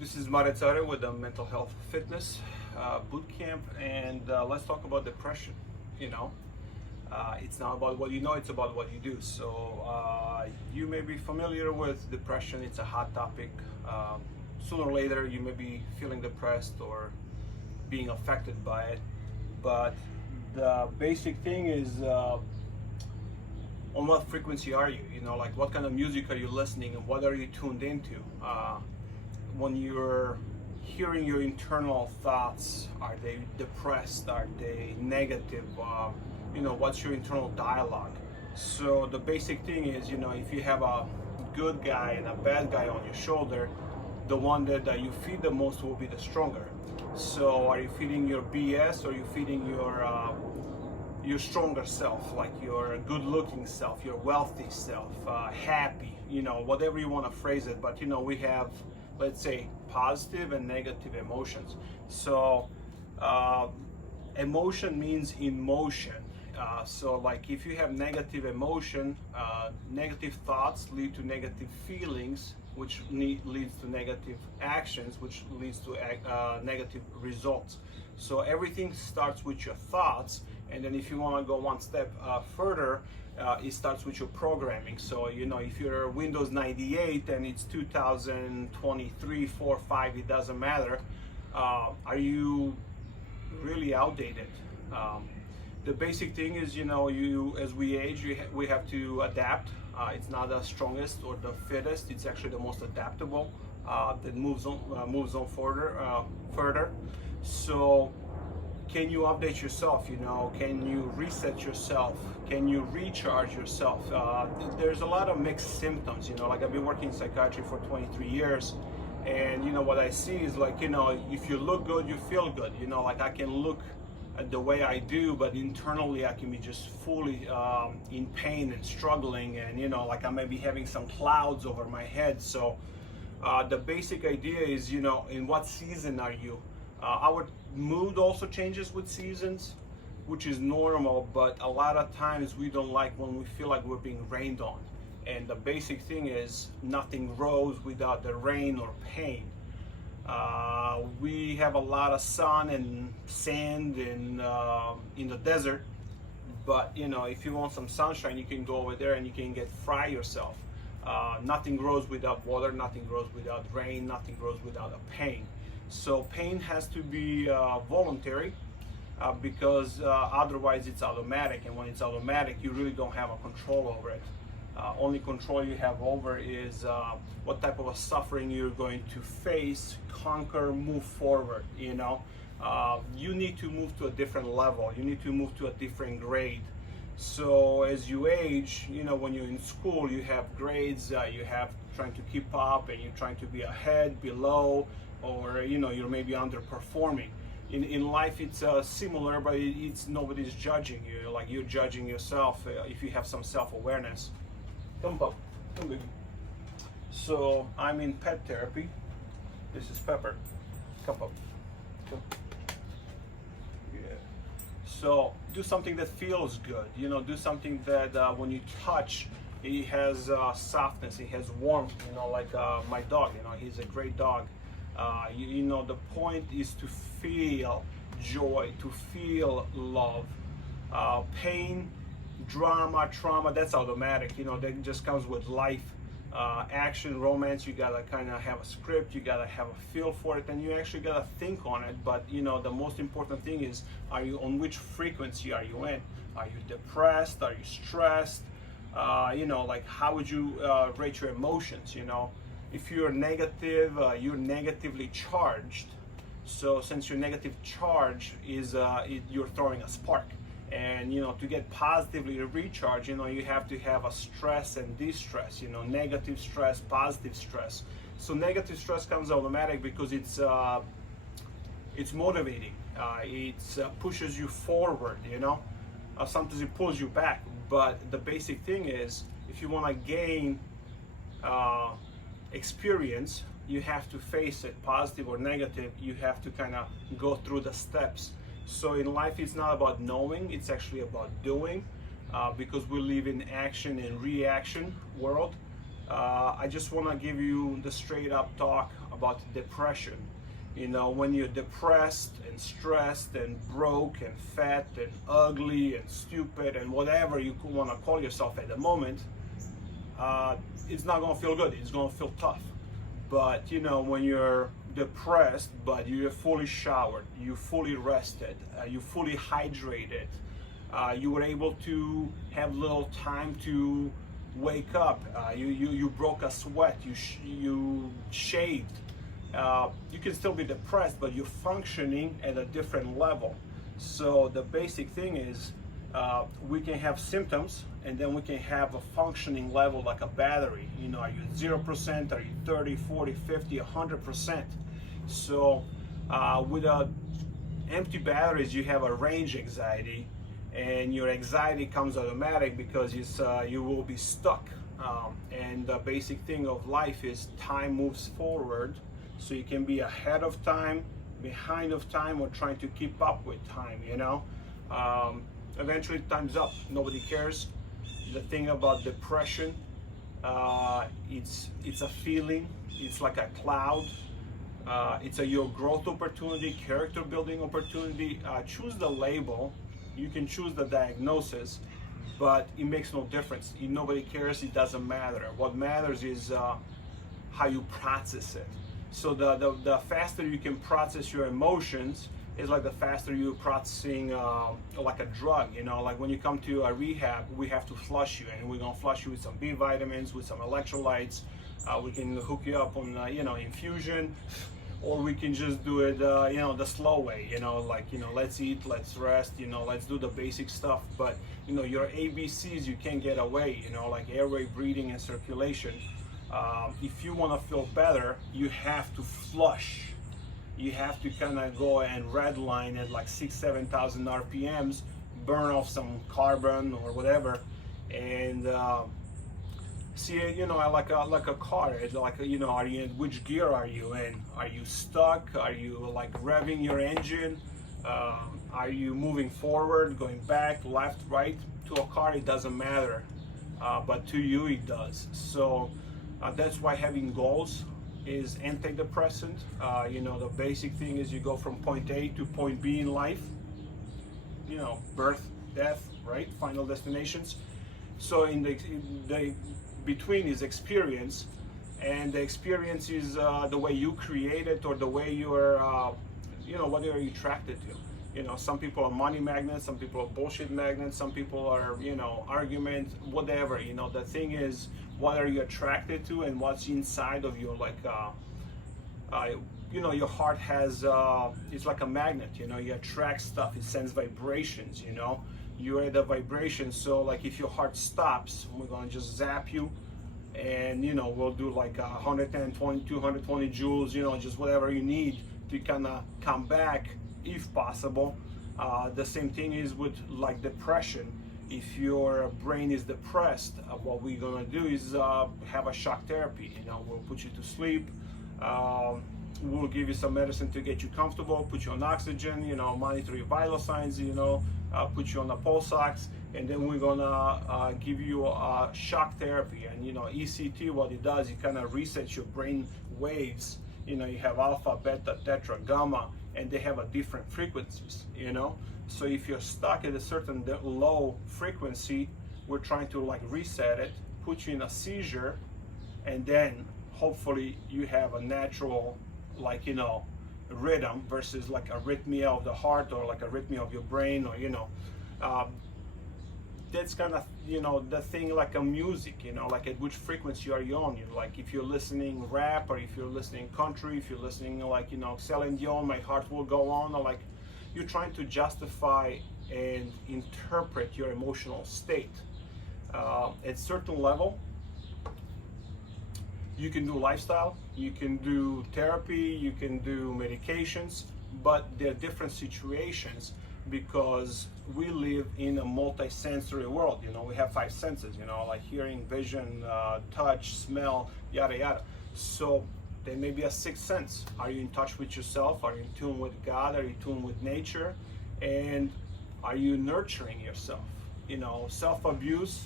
This is Mare Care with the Mental Health Fitness Boot Camp, and let's talk about depression. You know, it's not about what you know, it's about what you do. So you may be familiar with depression. It's a hot topic. Sooner or later, you may be feeling depressed or being affected by it. But the basic thing is, on what frequency are you? You know, like what kind of music are you listening and what are you tuned into? When you're hearing your internal thoughts, are they depressed? Are they negative? You know, what's your internal dialogue? So the basic thing is, you know, if you have a good guy and a bad guy on your shoulder, the one that you feed the most will be the stronger. So are you feeding your BS or are you feeding your stronger self, like your good-looking self, your wealthy self, happy, you know, whatever you want to phrase it. But you know, we have, let's say, positive and negative emotions. So emotion means emotion. So like if you have negative emotion, negative thoughts lead to negative feelings, which leads to negative actions, which leads to negative results. So everything starts with your thoughts, and then if you want to go one step further, it starts with your programming. So you know, if you're Windows 98 and it's 2023, 4, 5, it doesn't matter. Are you really outdated? The basic thing is, you know, as we age, we have to adapt. It's not the strongest or the fittest. It's actually the most adaptable that moves on further. So can you update yourself? You know, can you reset yourself? Can you recharge yourself? There's a lot of mixed symptoms. You know, like I've been working in psychiatry for 23 years, and you know what I see is like, you know, if you look good, you feel good. You know, like I can look the way I do, but internally I can be just fully in pain and struggling, and you know, like I may be having some clouds over my head. So the basic idea is, you know, in what season are you? Our mood also changes with seasons, which is normal, but a lot of times we don't like when we feel like we're being rained on. And the basic thing is, nothing grows without the rain or pain. We have a lot of sun and sand in the desert, but you know, if you want some sunshine, you can go over there and you can fry yourself. Nothing grows without water, nothing grows without rain, nothing grows without a pain. So pain has to be voluntary, because otherwise it's automatic, and when it's automatic, you really don't have a control over it. Only control you have over is what type of a suffering you're going to face, conquer, move forward. You know, you need to move to a different level. You need to move to a different grade. So as you age, you know, when you're in school, you have grades. You have trying to keep up, and you're trying to be ahead, below, or you know, you're maybe underperforming. In life, it's similar, but it's nobody's judging you. Like you're judging yourself if you have some self-awareness. Come up, come baby. So I'm in pet therapy. This is Pepper. Come up. Come. Yeah. So do something that feels good. You know, do something that when you touch, it has softness, it has warmth. You know, like my dog. You know, he's a great dog. You know, the point is to feel joy, to feel love. Pain, drama, trauma, that's automatic. You know, that just comes with life. Action, romance, you gotta kind of have a script, you gotta have a feel for it, and you actually gotta think on it. But you know, the most important thing is, are you on which frequency are you in? Are you depressed? Are you stressed? You know, like how would you rate your emotions? You know, if you're negative, you're negatively charged. So since your negative charge is you're throwing a spark. And you know, to get positively recharged, you know, you have to have a stress and distress. You know, negative stress, positive stress. So negative stress comes automatic because it's motivating. It pushes you forward. You know, sometimes it pulls you back. But the basic thing is, if you want to gain experience, you have to face it, positive or negative. You have to kind of go through the steps. So in life, it's not about knowing, it's actually about doing, because we live in action and reaction world. I just want to give you the straight up talk about depression. You know, when you're depressed and stressed and broke and fat and ugly and stupid and whatever you want to call yourself at the moment, it's not going to feel good. It's going to feel tough. But you know, when you're depressed, but you're fully showered, you fully rested, you fully hydrated, you were able to have little time to wake up, you broke a sweat, you shaved, you can still be depressed, but you're functioning at a different level. So the basic thing is, we can have symptoms and then we can have a functioning level like a battery. You know, are you 0%, are you 30, 40, 50, 100%? So with empty batteries, you have a range anxiety, and your anxiety comes automatic because you will be stuck. And the basic thing of life is time moves forward, so you can be ahead of time, behind of time, or trying to keep up with time, you know. Eventually time's up, nobody cares. The thing about depression, it's a feeling, it's like a cloud. It's your growth opportunity, character building opportunity. Choose the label, you can choose the diagnosis, but it makes no difference. Nobody cares, it doesn't matter. What matters is how you process it. So the faster you can process your emotions is like the faster you're processing like a drug. You know, like when you come to a rehab, we have to flush you, and we're gonna flush you with some B vitamins, with some electrolytes. We can hook you up on you know, infusion, or we can just do it you know, the slow way. You know, like, you know, let's eat, let's rest, you know, let's do the basic stuff. But you know, your ABCs, you can't get away. You know, like airway, breathing, and circulation. If you want to feel better, you have to flush. You have to kind of go and redline at like 6,000-7,000 RPMs, burn off some carbon or whatever, and see it, you know, like a car. It's like, you know, are you in, which gear are you in? Are you stuck? Are you like revving your engine? Are you moving forward, going back, left, right? To a car, it doesn't matter, but to you it does. So that's why having goals is antidepressant. You know, the basic thing is you go from point A to point B in life. You know, birth, death, right? Final destinations. So in the between is experience, and the experience is the way you create it, or the way you're, you know, what are you attracted to. You know, some people are money magnets, some people are bullshit magnets, some people are, you know, argument, whatever. You know, the thing is, what are you attracted to, and what's inside of you. Like, you know, your heart has, it's like a magnet. You know, you attract stuff, it sends vibrations. You know, you're at the vibration. So like, if your heart stops, we're gonna just zap you, and you know, we'll do like 120, 220 joules, you know, just whatever you need to kind of come back, if possible. The same thing is with like depression. If your brain is depressed, what we're gonna do is have a shock therapy. You know, we'll put you to sleep. We'll give you some medicine to get you comfortable, put you on oxygen, you know, monitor your vital signs, you know, put you on a pulse ox, and then we're gonna give you a shock therapy. And you know, ECT, what it does, it kind of resets your brain waves. You know, you have alpha, beta, theta, gamma, and they have a different frequencies, you know. So if you're stuck at a certain low frequency, we're trying to like reset it, put you in a seizure, and then hopefully you have a natural, like, you know, rhythm versus like arrhythmia of the heart, or like arrhythmia of your brain, or, you know, that's kind of, you know, the thing like a music, you know, like at which frequency are you on. You like, if you're listening rap, or if you're listening country, if you're listening like, you know, Celine Dion, My Heart Will Go On, or like, you're trying to justify and interpret your emotional state. At certain level, you can do lifestyle, you can do therapy, you can do medications, but they're different situations, because we live in a multi-sensory world. You know, we have 5 senses, you know, like hearing, vision, touch, smell, yada yada. So there may be a 6th sense. Are you in touch with yourself? Are you in tune with God? Are you in tune with nature? And are you nurturing yourself? You know, self-abuse,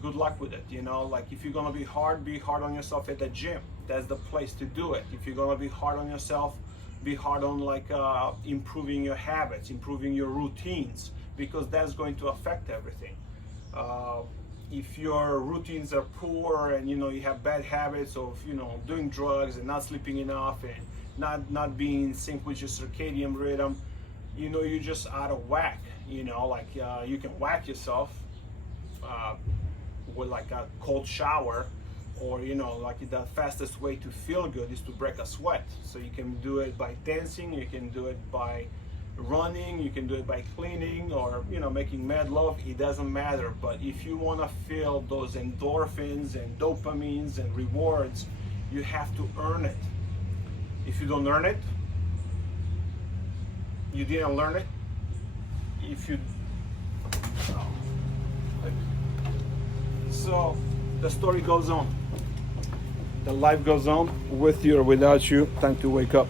good luck with it. You know, like if you're gonna be hard on yourself at the gym. That's the place to do it. If you're gonna be hard on yourself, be hard on like improving your habits, improving your routines, because that's going to affect everything. If your routines are poor and you have bad habits of doing drugs and not sleeping enough and not being in sync with your circadian rhythm, you're just out of whack. Like you can whack yourself with like a cold shower, or like the fastest way to feel good is to break a sweat. So you can do it by dancing, you can do it by running, you can do it by cleaning, or making mad love. It doesn't matter. But if you want to feel those endorphins and dopamines and rewards, you have to earn it. If you don't earn it, you didn't learn it. So the story goes on. The life goes on with you or without you. Time to wake up.